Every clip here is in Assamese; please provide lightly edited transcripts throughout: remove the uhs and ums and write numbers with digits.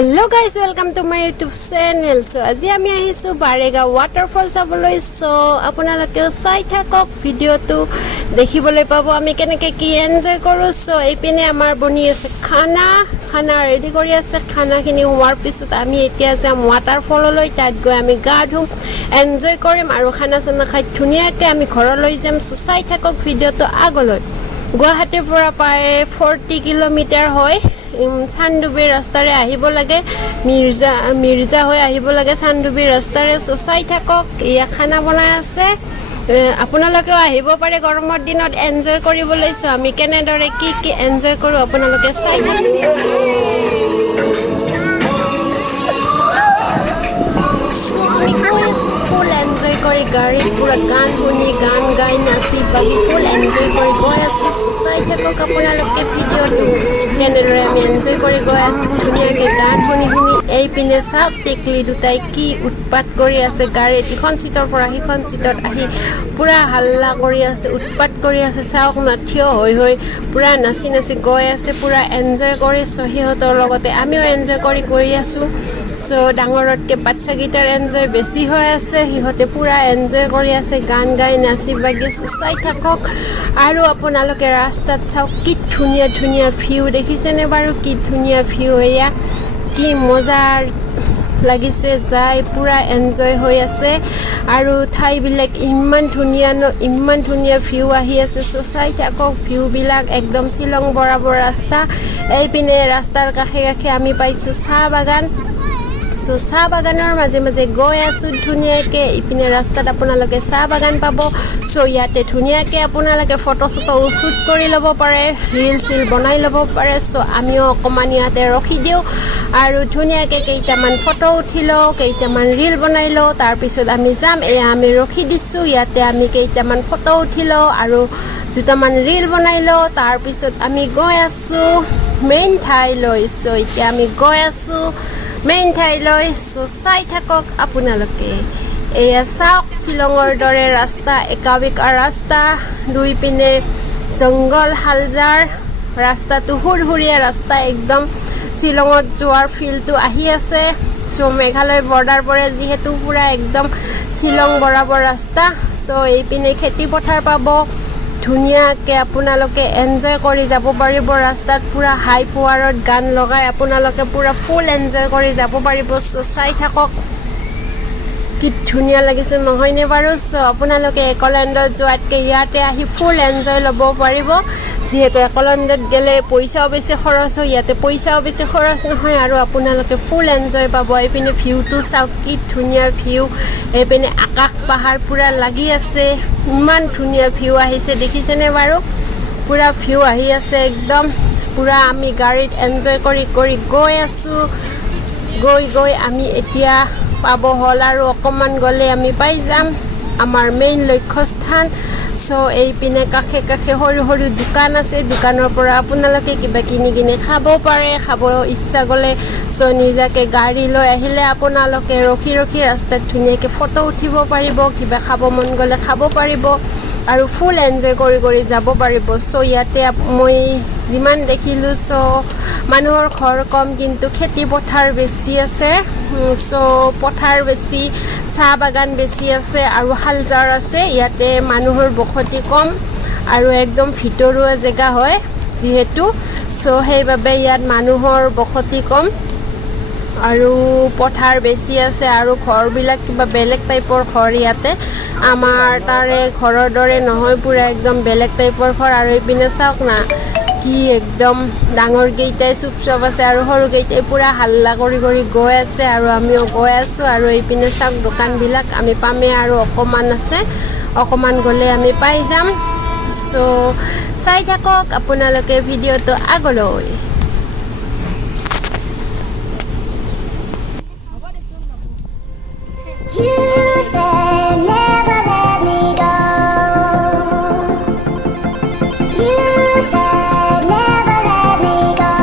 Hello guys, welcome to my YouTube channel. So আজি আমি আহিছো বাৰেগা ওয়াটাৰফল চাবলৈ। সো আপোনালোকে চাই থাকক, ভিডিওটো দেখিবলৈ পাব আমি কেনেকৈ কি এনজয় কৰো। সো এইপিনে আমাৰ বনি আছে খানা ৰেডি কৰি আছে। খানাখিনি হোৱাৰ পিছত আমি এতিয়া যাম ওয়াটাৰফললৈ। তাত গৈ আমি গা ধুম, এনজয় কৰিম আৰু খানা খাই ধুনীয়াকৈ আমি ঘৰলৈ যাম। সো চাই থাকক ভিডিওটো আগলৈ। গুৱাহাটীৰ পৰা প্ৰায় 40 কিলোমিটাৰ হয়। চানডুবি ৰাস্তাৰে আহিব লাগে, মিৰ্জা হৈ আহিব লাগে চানডুবি ৰাস্তাৰে। সো চাই থাকক, ইয়া খানা বনাই আছে। আপোনালোকেও আহিব পাৰে গৰমৰ দিনত এনজয় কৰিবলৈ। সো আমি কেনেদৰে কি এনজয় কৰোঁ আপোনালোকে চাই থাকক। সো আমি গৈ আছোঁ ফুল এনজয় কৰি, গাড়ীত পুৰা গান শুনি গান গাই নাচি বাগি ফুল এনজয় কৰি গৈ আছোঁ। সো চাই থাকক আপোনালোকে ভিডিঅ'টো কেনেদৰে আমি এনজয় কৰি গৈ আছোঁ ধুনীয়াকৈ গান শুনি এইপিনে চাওক টেকলি দুটাই কি উৎপাত কৰি আছে। গাড়ীত ইখন চিটৰ পৰা সিখন চিটত আহি পুৰা হাল্লা কৰি আছে, উৎপাত কৰি আছে। চাওক না, থিয় হৈ পুৰা নাচি গৈ আছে, পুৰা এনজয় কৰি। চ' সিহঁতৰ লগতে আমিও এনজয় কৰি গৈ আছোঁ। চ' ডাঙৰতকৈ বাচ্চাকেইটাৰ এনজয় বেছি হৈ আছে, সিহঁতে পুৰা এনজয় কৰি আছে, গান গাই নাচি বাগি। চাই থাকক আৰু আপোনালোকে ৰাস্তাত চাওক কি ধুনীয়া ধুনীয়া ভিউ দেখিছেনে বাৰু? কি ধুনীয়া ভিউ, এয়া কি মজা লাগিছে যাই, পুৰা এনজয় হৈ আছে আৰু ঠাইবিলাক ইমান ধুনীয়া ভিউ আহি আছে। চ' চাই থাকক ভিউবিলাক, একদম শ্বিলং বৰাবৰ ৰাস্তা। এইপিনে ৰাস্তাৰ কাষে আমি পাইছোঁ চাহ বাগান। চ' চাহ বাগানৰ মাজে গৈ আছোঁ ধুনীয়াকৈ। ইপিনে ৰাস্তাত আপোনালোকে চাহ বাগান পাব। চ' ইয়াতে ধুনীয়াকৈ আপোনালোকে ফটো শ্বুট কৰি ল'ব পাৰে, ৰীল চিল বনাই ল'ব পাৰে। চ' আমিও অকণমান ইয়াতে ৰখি দিওঁ আৰু ধুনীয়াকৈ কেইটামান ফটো উঠি লওঁ, কেইটামান ৰীল বনাই লওঁ, তাৰপিছত আমি যাম। এয়া আমি ৰখি দিছোঁ, ইয়াতে আমি কেইটামান ফটো উঠি লওঁ আৰু দুটামান ৰীল বনাই লওঁ, তাৰপিছত আমি গৈ আছোঁ মেইন ঠাইলৈ। চ' এতিয়া আমি গৈ আছোঁ মেইন ঠাইলৈ। চ' চাই থাকক আপোনালোকে, এয়া চাওক শ্বিলঙৰ দৰে ৰাস্তা, একাবেকা ৰাস্তা, দুই পিনে জংঘল হালজাৰ, ৰাস্তাটো সুৰসুৰীয়া ৰাস্তা, একদম শ্বিলঙত যোৱাৰ ফিলটো আহি আছে। চ' মেঘালয় বৰ্ডাৰ পৰে যিহেতু পুৰা একদম শ্বিলং বৰাবৰ ৰাস্তা। চ' এইপিনে খেতি পথাৰ পাব, ধুনীয়াকৈ আপোনালোকে এনজয় কৰি যাব পাৰিব। ৰাস্তাত পুৰা হাই পাৱাৰত গান লগাই আপোনালোকে পুৰা ফুল এনজয় কৰি যাব পাৰিব। চ' চাই থাকক কি ধুনীয়া লাগিছে নহয়নে বাৰু? চ' আপোনালোকে একলেণ্ডত যোৱাতকৈ ইয়াতে আহি ফুল এনজয় ল'ব পাৰিব। যিহেতু একলেণ্ডত গ'লে পইচাও বেছি খৰচ হয়, ইয়াতে পইচাও বেছি খৰচ নহয় আৰু আপোনালোকে ফুল এনজয় পাব। এইপিনে ভিউটো চাওক কি ধুনীয়া ভিউ, এইপিনে আকাশ পাহাৰ পুৰা লাগি আছে, ইমান ধুনীয়া ভিউ আহিছে দেখিছেনে বাৰু? পুৰা ভিউ আহি আছে একদম। পুৰা আমি গাড়ীত এনজয় কৰি গৈ আছোঁ। গৈ আমি এতিয়া পাব হ'ল আৰু অকণমান গ'লে আমি পাই যাম আমাৰ মেইন লক্ষ্যস্থান। চ' এইপিনে কাষে সৰু দোকান আছে, দোকানৰ পৰা আপোনালোকে কিবা কিনি খাব পাৰে, খাব ইচ্ছা গ'লে। চ' নিজাকৈ গাড়ী লৈ আহিলে আপোনালোকে ৰখি ৰাস্তাত ধুনীয়াকৈ ফটো উঠিব পাৰিব, কিবা খাব মন গ'লে খাব পাৰিব আৰু ফুল এনজয় কৰি যাব পাৰিব। চ' ইয়াতে মই যিমান দেখিলোঁ, চ' মানুহৰ ঘৰ কম কিন্তু খেতি পথাৰ বেছি আছে। চ' পথাৰ বেছি, চাহ বাগান বেছি আছে আৰু হালজাৰ আছে। ইয়াতে মানুহৰ বসতি কম আৰু একদম ভিতৰুৱা জেগা হয় যিহেতু, চ' সেইবাবে ইয়াত মানুহৰ বসতি কম আৰু পথাৰ বেছি আছে আৰু ঘৰবিলাক কিবা বেলেগ টাইপৰ ঘৰ ইয়াতে। আমাৰ তাৰে ঘৰৰ দৰে নহয়, পুৰা একদম বেলেগ টাইপৰ ঘৰ। আৰু এইপিনে চাওক না, কি একদম ডাঙৰকেইটাই চুপ আছে আৰু সৰুকেইটাই পুৰা হাল্লা কৰি গৈ আছে আৰু আমিও গৈ আছোঁ। আৰু এইপিনে চাওক দোকানবিলাক আমি পামেই আৰু অকণমান আছে, অকণমান গ'লে আমি পাই যাম। চ' চাই থাকক আপোনালোকে ভিডিঅ'টো আগলৈ। You said never let me go. You said never let me go.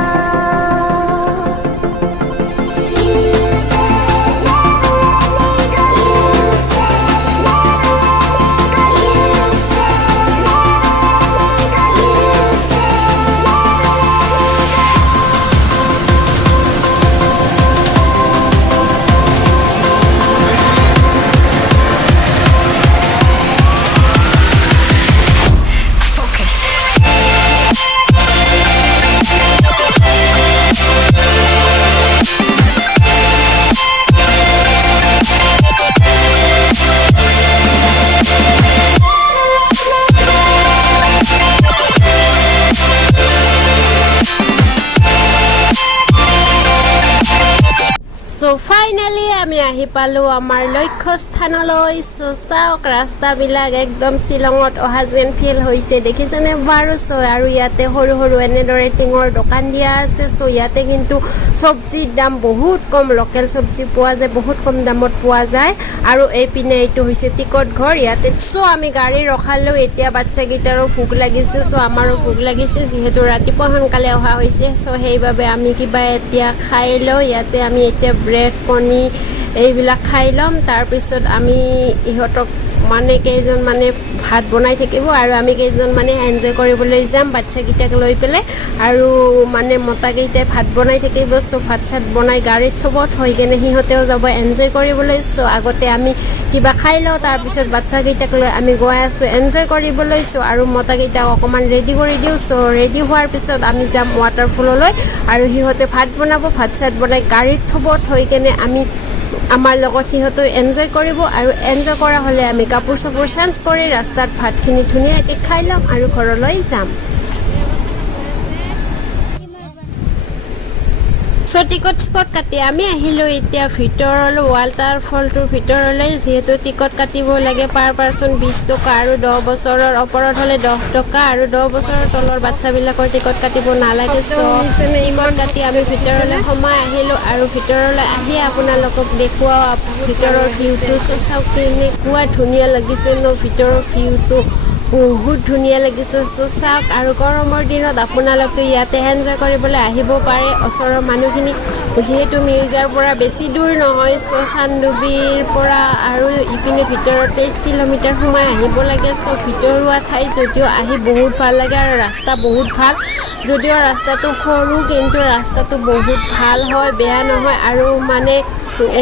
You said never let me go. You said never let me go. You said never let me go. You said never let me go. So finally আমি আহি পালো আমাৰ লক্ষ্য স্থানলৈ সো চাওক ৰাস্তাবিলাক একদম শ্বিলঙত অহা যেন ফিল হৈছে দেখিছেনে বাৰু সো আৰু ইয়াতে সৰু সৰু এনেদৰে টিঙৰ দোকান দিয়া আছে সো ইয়াতে কিন্তু চব্জিৰ দাম বহুত কম লোকেল চব্জি পোৱা যায় বহুত কম দামত পোৱা যায় আৰু এই পিনে এইটো হৈছে টিকট ঘৰ ইয়াতে সো আমি গাড়ী ৰখালো এতিয়া বাচ্চাকেইটাৰো ভোক লাগিছে সো আমাৰো ভোক লাগিছে যিহেতু ৰাতিপুৱা সোনকালে অহা হৈছে সো সেইবাবে আমি কিবা এতিয়া খাই লওঁ ইয়াতে আমি এতিয়া ব্ৰেড কণী এইবিলাক খাই ল'ম তাৰপিছত আমি ইহঁতক মানে কেইজন মানে ভাত বনাই থাকিব আৰু আমি কেইজন মানে এনজয় কৰিবলৈ যাম বাচ্চাকেইটাক লৈ পেলাই আৰু মানে মতাকেইটাই ভাত বনাই থাকিব সো ভাত চাত বনাই গাড়ীত থ'ব থৈ কেনে সিহঁতেও যাব এনজয় কৰিবলৈ সো আগতে আমি কিবা খাই লওঁ তাৰপিছত বাচ্চাকেইটাক লৈ আমি গৈ আছোঁ এনজয় কৰিবলৈ সো আৰু মতাকেইটাক অকণমান ৰেডি কৰি দিওঁ সো ৰেডি হোৱাৰ পিছত আমি যাম ৱাটাৰফললৈ আৰু সিহঁতে ভাত বনাব ভাত চাত বনাই গাড়ীত থ'ব থৈ কেনে আমি আমাৰ লগত সিহঁতে এনজয় কৰিব আৰু এনজয় কৰা হ'লে আমি কাপোৰ চাপোৰ চেঞ্জ কৰি ৰাস্তাত ভাতখিনি ধুনীয়াকৈ খাই ল'ম আৰু ঘৰলৈ যাম সো টিকট কাটি আমি আহিলোঁ এতিয়া ভিতৰলৈ ৱাটাৰফলটোৰ ভিতৰলৈ যিহেতু টিকট কাটিব লাগে পাৰ পাৰ্চন 20 টকা আৰু 10 বছৰৰ ওপৰত হ'লে 10 টকা আৰু 10 বছৰৰ তলৰ বাচ্চাবিলাকৰ টিকট কাটিব নালাগে সো টিকট কাটি আমি ভিতৰলৈ সোমাই আহিলোঁ আৰু ভিতৰলৈ আহি আপোনালোকক দেখুৱাওঁ ভিতৰৰ ভিউটো সো চাওক কেনেকুৱা ধুনীয়া লাগিছে ন ভিতৰৰ ভিউটো বহুত ধুনীয়া লাগিছে সো চাওক আৰু গৰমৰ দিনত আপোনালোকে ইয়াতে এনজয় কৰিবলৈ আহিব পাৰে ওচৰৰ মানুহখিনি যিহেতু মিৰ্জাৰ পৰা বেছি দূৰ নহয় সো চানডুবিৰ পৰা আৰু ইপিনে ভিতৰত 23 কিলোমিটাৰ সোমাই আহিব লাগে সো ভিতৰুৱা ঠাই যদিও আহি বহুত ভাল লাগে আৰু ৰাস্তা বহুত ভাল যদিও ৰাস্তাটো সৰু কিন্তু ৰাস্তাটো বহুত ভাল হয় বেয়া নহয় আৰু মানে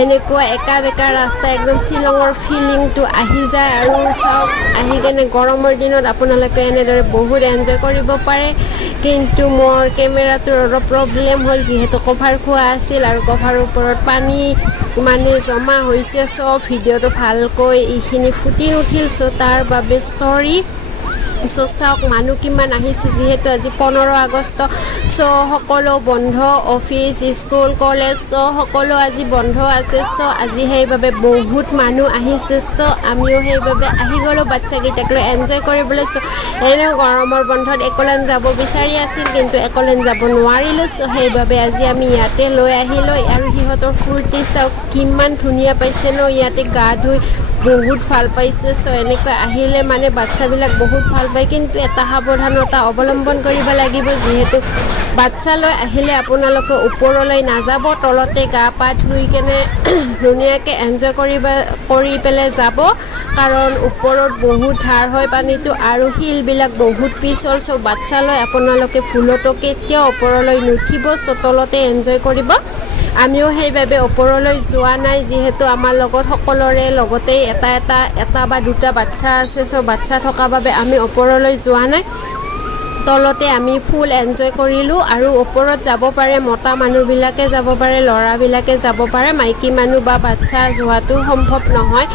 এনেকুৱা একা বেকা ৰাস্তা একদম শ্বিলঙৰ ফিলিংটো আহি যায় আৰু চাওক আহি কেনে গৰমৰ দিনত আপোনালোকে এনেদৰে বহুত এনজয় কৰিব পাৰে কিন্তু মোৰ কেমেৰাটোৰ অলপ প্ৰব্লেম হ'ল যিহেতু কভাৰ খোৱা আছিল আৰু কভাৰৰ ওপৰত পানী মানে জমা হৈছে সব ভিডিঅ'টো ভালকৈ এইখিনি ফুটি নুঠিল সো তাৰ বাবে চৰি সো চাওক মানুহ কিমান আহিছে যিহেতু আজি 15 আগষ্ট সো সকলো বন্ধ অফিচ স্কুল কলেজ সো সকলো আজি বন্ধ আছে সো আজি সেইবাবে বহুত মানুহ আহিছে সো আমিও সেইবাবে আহি গ'লোঁ বাচ্চাকেইটাক লৈ এনজয় কৰিবলৈ সো এনেও গৰমৰ বন্ধত একলেণ্ড যাব বিচাৰি আছিল কিন্তু একলেণ্ড যাব নোৱাৰিলোঁ সো সেইবাবে আজি আমি ইয়াতে লৈ আহিলোঁ আৰু সিহঁতৰ ফূৰ্তি চাওক কিমান ধুনীয়া পাইছে ন ইয়াতে গা ধুই বহুত ভাল পাইছে সো এনেকৈ আহিলে মানে বাচ্চাবিলাক বহুত ভাল পায় কিন্তু এটা সাৱধানতা অৱলম্বন কৰিব লাগিব যিহেতু বাচ্চালৈ আহিলে আপোনালোকে ওপৰলৈ নাযাব তলতে গা পা ধুই কেনে ধুনীয়াকৈ এনজয় কৰি পেলাই যাব কাৰণ ওপৰত বহুত ধাৰ হয় পানীটো আৰু শিলবিলাক বহুত পিছল সো বাচ্চালৈ আপোনালোকে ভুলতো কেতিয়াও ওপৰলৈ নুঠিব সো তলতে এনজয় কৰিব আমিও সেইবাবে ওপৰলৈ যোৱা নাই যিহেতু আমাৰ লগত সকলোৰে লগতেই এটা বা দুটা বাচ্চা আছে সো বাচ্চা থকা বাবে আমি ওপৰলৈ যোৱা নাই তলতে আমি ফুল এনজয় কৰিলোঁ আৰু ওপৰত যাব পাৰে মতা মানুহবিলাকে যাব পাৰে ল'ৰাবিলাকে যাব পাৰে মাইকী মানুহ বা বাচ্চা যোৱাটো সম্ভৱ নহয়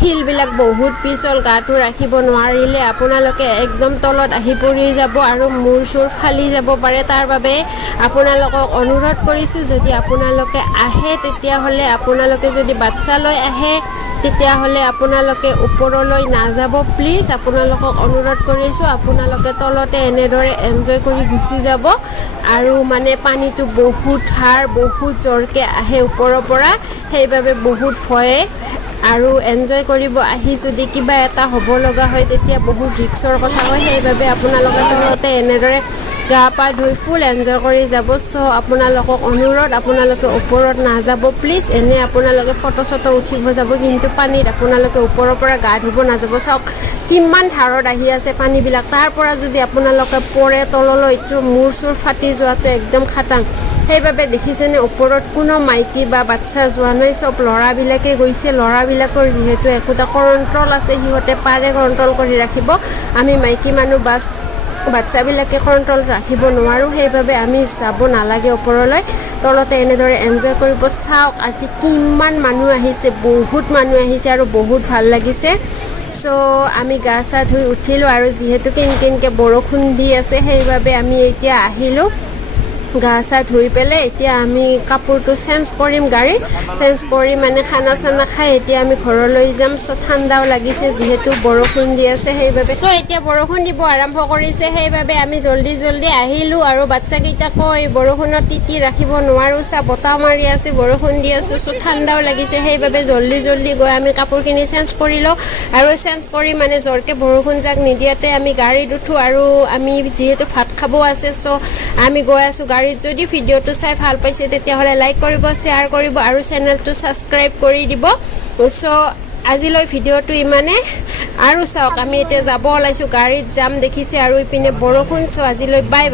শিলবিলাক বহুত পিছল গাটো ৰাখিব নোৱাৰিলে আপোনালোকে একদম তলত আহি পৰি যাব আৰু মূৰ চুৰ ফালি যাব পাৰে তাৰ বাবে আপোনালোকক অনুৰোধ কৰিছোঁ যদি আপোনালোকে আহে তেতিয়াহ'লে আপোনালোকে যদি বাচ্চা লৈ আহে তেতিয়াহ'লে আপোনালোকে ওপৰলৈ নাযাব প্লিজ আপোনালোকক অনুৰোধ কৰিছোঁ আপোনালোকে তলতে এনেদৰে এনজয় কৰি গুচি যাব আৰু মানে পানীটো বহুত ধাৰ বহুত জোৰকৈ আহে ওপৰৰ পৰা সেইবাবে বহুত ভয়ে আৰু এনজয় কৰিব আহি যদি কিবা এটা হ'ব লগা হয় তেতিয়া বহুত ৰিস্কৰ কথা হয় সেইবাবে আপোনালোকে তলতে এনেদৰে গা পা ধুই ফুল এনজয় কৰি যাব সো আপোনালোকক অনুৰোধ আপোনালোকে ওপৰত নাযাব প্লিজ এনে আপোনালোকে ফটো চটো উঠিব যাব কিন্তু পানীত আপোনালোকে ওপৰৰ পৰা গা ধুব নাযাব চাওক কিমান ধাৰত আহি আছে পানীবিলাক তাৰ পৰা যদি আপোনালোকে পৰে তললৈ মূৰ চুৰ ফাটি যোৱাটো একদম খাটাং সেইবাবে দেখিছেনে ওপৰত কোনো মাইকী বা বাচ্চা যোৱা নাই চব ল'ৰাবিলাকে গৈছে ল'ৰাবিলাকৰ যিহেতু একোটা কণ্ট্ৰল আছে সিহঁতে পাৰে কণ্ট্ৰল কৰি ৰাখিব আমি মাইকী মানুহ বা বাচ্চাবিলাকে কণ্ট্ৰল ৰাখিব নোৱাৰোঁ সেইবাবে আমি যাব নালাগে ওপৰলৈ তলতে এনেদৰে এনজয় কৰিব চাওক আজি কিমান মানুহ আহিছে বহুত মানুহ আহিছে আৰু বহুত ভাল লাগিছে সো আমি গা চা ধুই উঠিলোঁ আৰু যিহেতু কিনকিনকৈ বৰষুণ দি আছে সেইবাবে আমি এতিয়া আহিলোঁ গা চা ধুই পেলাই এতিয়া আমি কাপোৰটো চেঞ্জ কৰিম গাড়ী চেঞ্জ কৰি মানে খানা চানা খাই এতিয়া আমি ঘৰলৈ যাম চ' ঠাণ্ডাও লাগিছে যিহেতু বৰষুণ দি আছে সেইবাবে চ' এতিয়া বৰষুণ দিব আৰম্ভ কৰিছে সেইবাবে আমি জল্দি আহিলোঁ আৰু বাচ্চাকেইটাকো এই বৰষুণত তিতি ৰাখিব নোৱাৰোঁ চা বতাহ মাৰি আছে বৰষুণ দি আছে চ' ঠাণ্ডাও লাগিছে সেইবাবে জল্দি গৈ আমি কাপোৰখিনি চেঞ্জ কৰি লওঁ আৰু চেঞ্জ কৰি মানে জোৰকৈ বৰষুণ যাক নিদিয়াতে আমি গাড়ীত উঠোঁ আৰু আমি যিহেতু ভাত খাব আছে চ' আমি গৈ আছোঁ গাড়ীত যদি ভিডিঅ'টো চাই ভাল পাইছে তেতিয়াহ'লে লাইক কৰিব শ্বেয়াৰ কৰিব আৰু চেনেলটো ছাবস্ক্ৰাইব কৰি দিব চ' আজিলৈ ভিডিঅ'টো ইমানে আৰু চাওক আমি এতিয়া যাব ওলাইছোঁ গাড়ীত যাম দেখিছে আৰু ইপিনে বৰষুণ চ' আজিলৈ বাই